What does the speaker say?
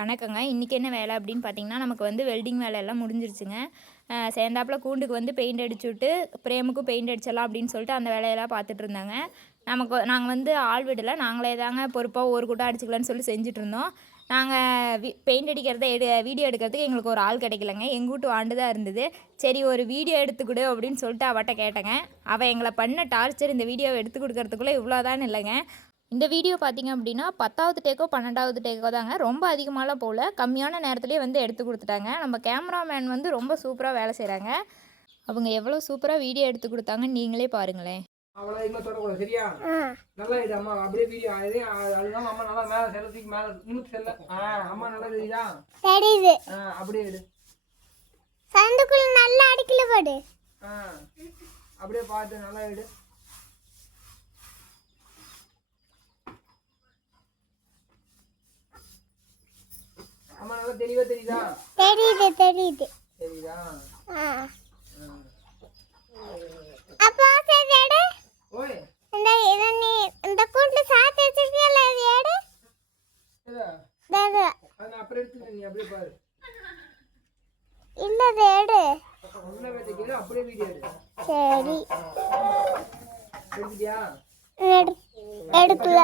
வணக்கங்க. இன்றைக்கி என்ன வேலை அப்படின்னு பார்த்தீங்கன்னா நமக்கு வந்து வெல்டிங் வேலை எல்லாம் முடிஞ்சிருச்சுங்க. சேர்ந்தாப்பில் சேர்ந்தாப்புல கூண்டுக்கு வந்து பெயிண்ட் அடிச்சு விட்டு பிரேமுக்கும் பெயிண்ட் அடிச்சிடலாம் அப்படின்னு சொல்லிட்டு அந்த வேலையெல்லாம் பார்த்துட்டு இருந்தாங்க. நமக்கு நாங்கள் வந்து ஆள் விடலை. நாங்களே தாங்க பொறுப்பாக ஒரு கூட்டம் அடிச்சுக்கலான்னு சொல்லி செஞ்சுட்டு இருந்தோம். நாங்கள் வி பெயிண்ட் அடிக்கிறத எடு வீடியோ எடுக்கிறதுக்கு எங்களுக்கு ஒரு ஆள் கிடைக்கலங்க. எங்கள் வீட்டு ஆண்டு தான் இருந்தது. சரி ஒரு வீடியோ எடுத்துக்கொடு அப்படின்னு சொல்லிட்டு அவட்ட கேட்டேங்க. அவள் எங்களை பண்ண டார்ச்சர் இந்த வீடியோவை எடுத்து கொடுக்கறதுக்குள்ளே இவ்வளோதான் இல்லைங்க. இந்த வீடியோ பார்த்தீங்க அப்படின்னா பத்தாவது டேக்கோ பன்னெண்டாவது டேக்கோ தாங்க ரொம்ப அதிகமாகலாம் போகல. கம்மியான நேரத்துலேயே வந்து எடுத்து கொடுத்துட்டாங்க. நம்ம கேமராமேன் வந்து ரொம்ப சூப்பராக வேலை செய்கிறாங்க அவங்க எவ்வளோ சூப்பராக வீடியோ எடுத்து கொடுத்தாங்கன்னு நீங்களே பாருங்களேன். அவ்வளோ அதிகமாக தொடக்கூடாது சரியா? நல்லா இது அம்மா. அப்படியே வீடியோ அதே அதுதான் அம்மா நல்லா மேலே செல்லத்துக்கு மேலே இன்னும் செல்ல. ஆ அம்மா நல்லா தெரியுதா தெரியுது ஆ அப்படியே எடு சந்துக்குள்ள நல்லா அடிக்கல போடு. ஆ. அப்படியே பார்த்து நல்லா எடு நல்லா தெளிவா தெரியுதா? தெரியுது தெரியுது. தெரியுதா. அப்போ சரி எடு. ஓய். இந்த இதை நீ இந்த கூண்டு சாத்தி வச்சிருக்கீல்ல அது எடு. இதா. அது அப்புறம் எடுத்துக்கிறேன் நீ அப்படியே பாரு. இல்ல இது எடு. உள்ள வச்சுக்கிறேன் அப்படியே வீடியோ எடு. சரி. எடுத்துட்டியா? எடு எடுக்கல.